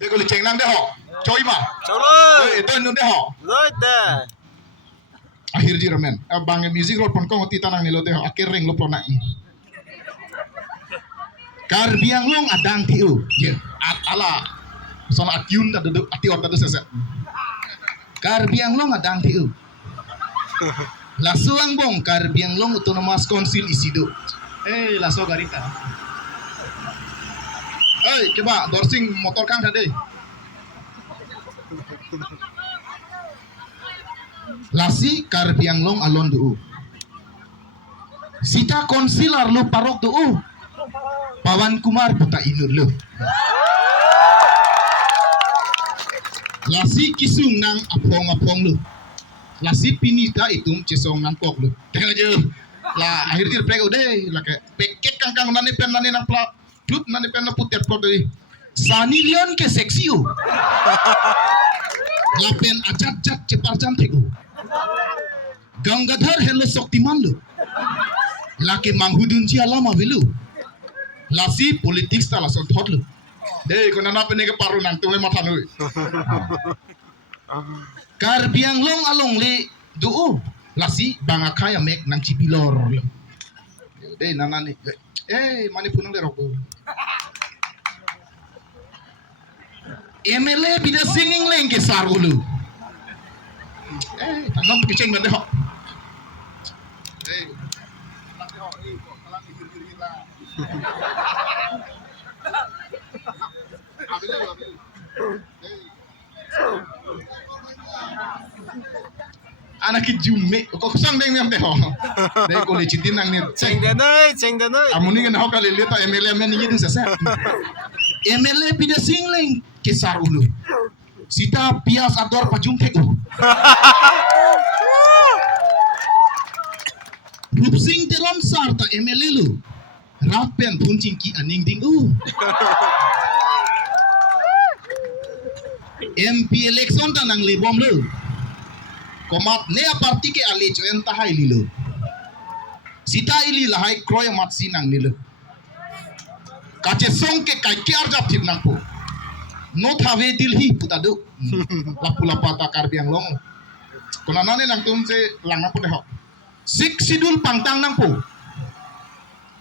Đây có lịch trình năng đấy họ chơi mà Cháu ơi, tôi nun đấy họ rồi tè. akhir ji ramen bang music road pon kong tita nang nilo deh akhir ring lo plona kar biang long adang tiu je ala son atyun ta duduk ati ot tadu sese kar biang long adang tiu la suang bong kar biang long autonomous council isido la so garita coba dorsing motor kang tadi lasi kar biang long alon du sita konsilar lu parok du Pawan Kumar puta inur lu lasi kisung nang apong lu lasi pinita itum cisong nang kok lu tengok aja lah akhir dir prego deh lah kayak peket kang nani pen nani nang plut nani pen putet pot deh Sunny Leon ke seksi lapen ajat cepar cantik Gangadhar hello Saktiman lu laki manghudun ci alama velu lasi politik stala son thot lu deh kona na pene ke paru nang tule mata nu kar biang long along le du lasi banga kaya mek nang cipilor deh nana ni mani punang le rok MLA bida singing leng ke sarulu tanam keceng bende ho anak jume kok sang deng nem ho deh ko le cintin nang ni Cheng đến đây. amuni kan ho kali lihat MLA men ni itu sasa MLA bida singing leng ke sarulu sita pias ador pajum tegu Rupsing teron sarta MLA lu rapen puncing ki aning ding MP election tanang lebom lu komat ne parti ke ali chen ta hai lilu sita ili la hai kroy mat sinang nilu kache song ke kai kyar jap thip nang po no thave dil hi putadu lapula pata kar biang long kona nane nang tum se langa po de ho sik sidul pangtang nang po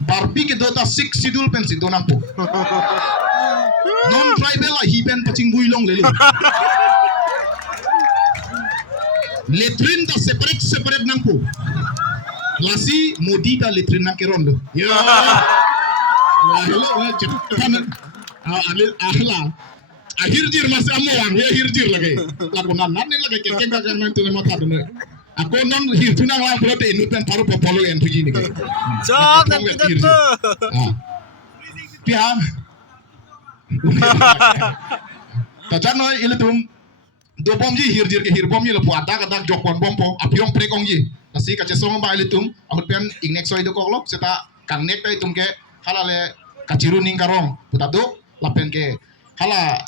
barbi ke dota sik sidul pen sido nang po non tribal hi pen paching builong lelu letrin ta separate nang po lasi modi ta letrin nang keron lo ya hello cetan ahla akhir dir mas amwang ya akhir dir lagi lakonan nanti lagi keke gagang nang tu mata dulu aku non hir tunang lang berarti ini pen paru popolo yang tuji ni Chok dan kita tuh. piam tajan no ile tum do bom ji hir dir ke hir bom ni lo puata kata jokon bom po apiong prekong ji nasi kace song ba ile tum amut pen ingnek soy do koklok seta kang nek tai tum ke halale kaciru ning karong putado lapen ke hala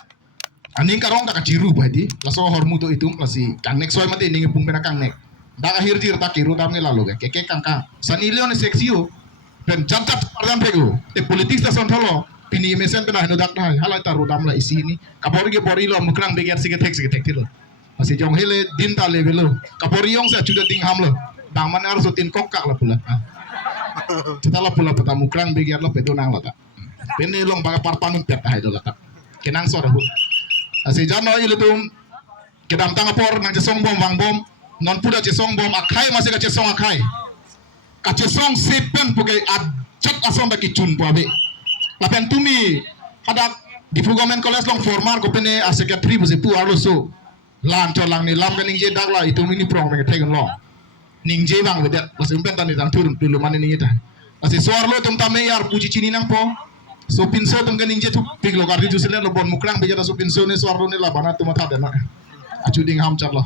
aning karong tak kaciru badi laso hormu to itum lasi kang nek soy mati ning pung pena kang nek da akhir dir tak kiru tamne lalu ke kang Sunny Leon seksio pen jantat pardam pego politik ta son tholo pini mesen pena hanu dak na hala ta rodam la isi ni kapori ke pori lo mukrang beger sigetek tilo masih jong hele din ta levelo kapori yong sa chuda ting ham lo bang man ar sotin kokak la pula kita la pula peta mukrang beger lo pedo nang la ta pene long baga parpanum pet hai do la ta kenang so rahu masih jano ile tum kedam tang apor nang jesong bom wang bom non puda jesong bom akai masih ka jesong akai ka jesong sepen pugai adjat asong da kicun po abe lapen tumi hadak di Fugamen College long formar ko pene a secretary buse pu arlo so lan to lang ni lam ganing je dak la itu mini prong me tegen long ning je bang bedak masih umpen tan dan turun dulu mana ning ita masih suarlo tum tame yar puji cini nang po so pinso tum ganing je tu pig lo kardi jusile lo bon mukrang beja so pinso ne suarlo ne la bana tum ta dana acu ding ham chat lo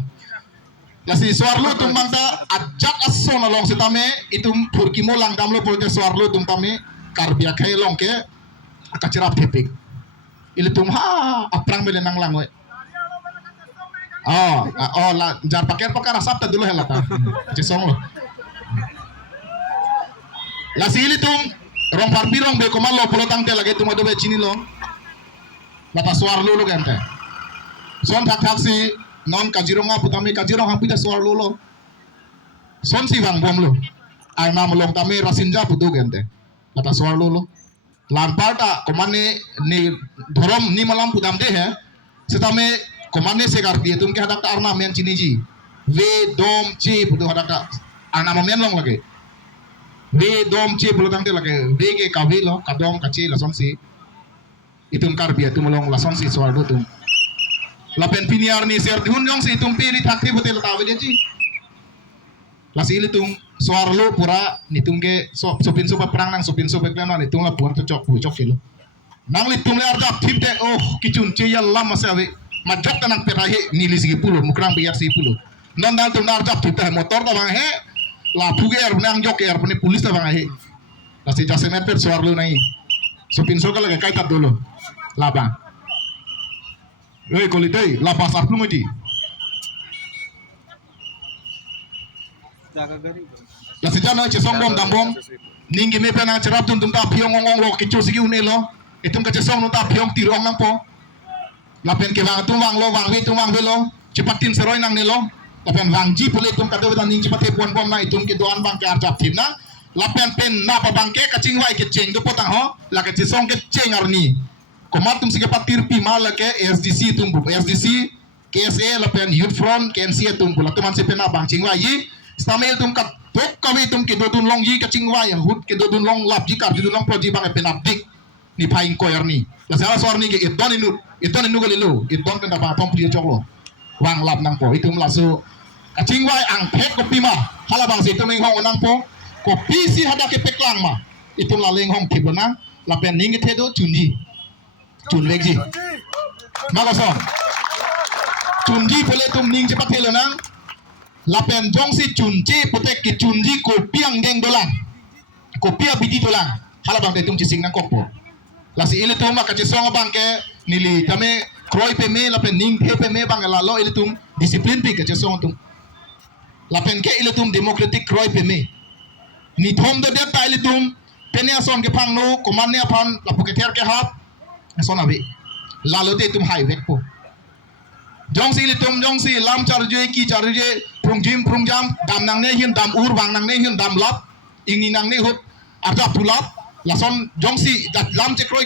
lasi suarlo tum bangta ajat ason long setame itum purkimo lang dam lo polte suarlo tum tame karbia kai long ke akacerap tepik ile tum aprang bele nang lang we la jar paker pakar asap ta dulu helata cisong lo lasi ile tum rong parpirong be komalo polotang te lagi tum ado be chini lo lata suar lulu gente son thak si non Kajironga putami Kajirong hampir suar lulu son si bang bom lu ay na melong tami rasinja putu gente lata suar lulu lamparta komane ni dhorom ni malam putam de hai setame komane segar dia tum ke hadak arna men chiniji ve dom chi putu hadak arna men long lage ve dom chi putu tam de lage ve ke kavi lo kadom kachi lason si itum kar bia tum long lason si suar do tum lapen piniar ni ser dihun yong si itum piri thakti betul tawe ji lasi ili tum suar lu pura nitung ke sopin sopa perang nang sopin sopa klena nitung la puan cocok bucok kilo nang litung le arda tip de oh kicun ceya lama sawe majok tanang perahe nili sigi pulo mukrang biar sigi pulo non dal tum arda tip de motor ta bang he la puge er nang jok er puni pulis ta bang he lasi jase mepet suar lu nai sopin soka lagi kaitat dulu laba kolitei laba sarplu mati la sejana cesong bom dambom ningi me pena cerap tum ta piong ngong lo kicu sigi unelo itum ka cesong ta piong tirong nang po la pen ke wang tum wang lo wang we tum wang we lo cepatin seroi nang nelo la pen wang ji pole tum ka de tan ning cepate pon bom na itum ke doan bang ke arjap tim na la pen na pa bang ke kacing wai ke ceng do potang ho la ke cesong ke ceng arni komat tum sige patir pi mal ke SDC tum bu SDC KSA la pen youth front KNC tum bu la tuman se pena bang cing wai yi stamel tum kat tok kami tum ke dodun long yi kacing wai hut ke dodun long lap ji kar dodun long proji bang penap dik ni paing koyar ni la sala sor ni ke iton inu galilo iton kan ba tom pli choklo wang lap nang po itum laso kacing wai ang pek ko pima hala bang se tum hong nang po ko pisi hada ke peklang ma itum la leng hong thibona la pen ning ke do chunji chun legji magason chunji pole tum ning cepat helo nang lapen jong si chunji potek ki chunji ko piang deng dolang ko pia bidi dolang hala bang tum cising nang kokpo lasi ile tum ka cisong bang ke nili kame kroi pe me lapen ning pe me bang la lo ile tum disiplin pi ka cisong tum lapen ke ile tum democratic kroi pe me ni thom do det ta ile tum penia son ke phang no koman ne phan la puketer ke hap son abi lalo te tum hai vek po jong si litum jong si lam charje ki charje prung jam dam nang ne hin dam ur wang nang ne hin dam lap ingi nang ne hut arja pulap lason jong si dat lam che kroi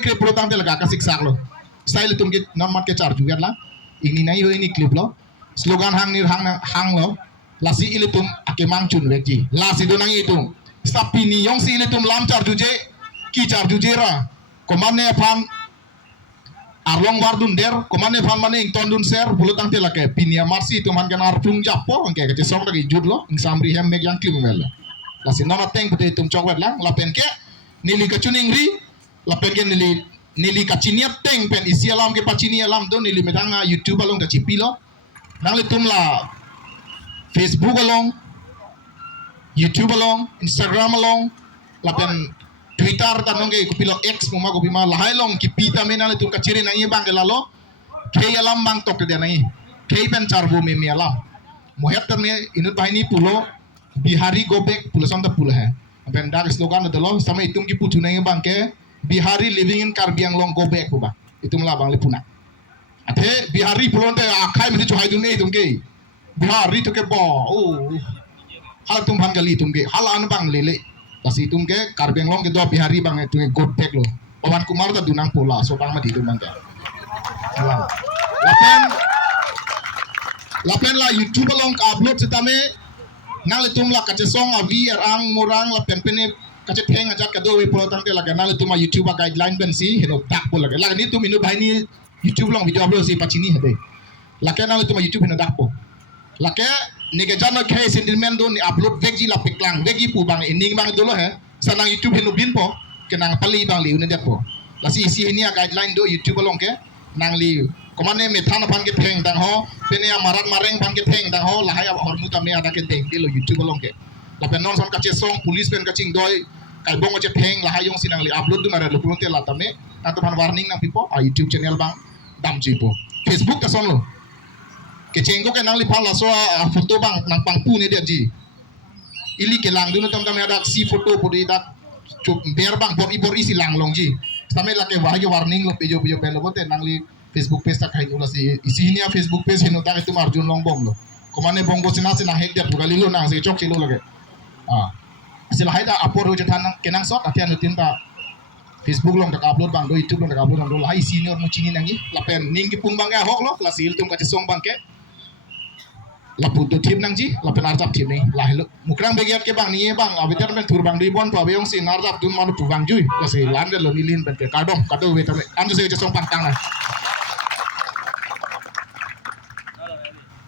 kre pro tam de laga ka siksak lo style litum ke non mat ke charju gat la ingi nai ho ini clip lo slogan hang nir hang lo lasi ilitum ake mang chun wekji lasi do nang itu sapini jong si litum lam charju ki charju ra komane phan arlong wardun der komane fan mane ing tondun ser bulutang telake pinia marsi tu man kanar plung japo angke ke song lagi judlo ing samri hem meg yang klim mel la sinona teng pute tum chokwet lang la pen ke nili ka chuning ri la pen ke nili ka chinia teng pen isi alam ke pachini alam do nili medanga youtube along ka chipilo nang le tum la facebook along youtube along instagram along la pen Twitter tanong ke kupilo X muma kupima lahai long kipita mena le tum kaciri nangi bang kelalo kei alam bang tok de nangi kei pen charbo me alam mohet me inut bahini pulo bihari gobek pulo sonta pulo hai pen dak slogan de lo sama itum ki putu nangi bang ke bihari living in Karbiang long gobek ba itum la bang le puna ate bihari pulo te akai me chu hai dun ne itum ke bihari to ke bo oh hal tum bang gali itum ke hal an bang lele kasi itum ke Karbiang long ke do bihari bang itu god back lo Pawan Kumar ta dunang pola so bang mati itum bang ke lapen la YouTube long upload setame nang itum la kace song avi ang murang lapen pene kace theng ajat ka do we polo tang te la nang itum ma YouTube guideline ben si heno tak pola la ni tum inu bai ni YouTube long video upload si pachini hede la ke nang itum ma YouTube heno dak po la ke nege jano khe sentiment do ni upload vegi la peklang vegi pu bang ining bang dolo he sanang YouTube henu bin po kenang pali bang li une det po la si isi ni guideline do YouTube long ke nang li komane me thana pan ke theng dang ho pene ya marat mareng pan ke theng dang ho la haya hormu ta me ada ke deng de lo YouTube long ke la pen non son ka che song police pen ka ching doi kai bongo che theng la hayong sinang li upload du mare lo pulonte la tame ta to pan warning nang pipo a YouTube channel bang dam ji po Facebook ka son lo ke cengko ke nang li pala so foto bang nang pangpu ne dia ji ili ke lang dunu tam tam ada si foto podi dak ber bang bor isi lang long ji sampai laki wahai warning lo pejo pen lo bote nangli Facebook page tak kain ulas isinya Facebook page hinu tak itu Arjun Longbong lo komane bonggo sinasi nang hek dia bugali lo nang si cok si lo lagi sila hai da upload ho jatan kenang sok atian tinta Facebook long tak upload bang do YouTube long tak upload bang do hai senior mucini nangi lapen ninggi pung bang hok lo la sil tum kati song bang ke la putu tim nang ji la pen arjap tim ni la helo mukrang bagian ke bang ni bang abitar men tur bang ribon to abayong si narjap dun manu tu bang jui la si lan lo nilin ben ke kadom kado we tame andu se song pang tang na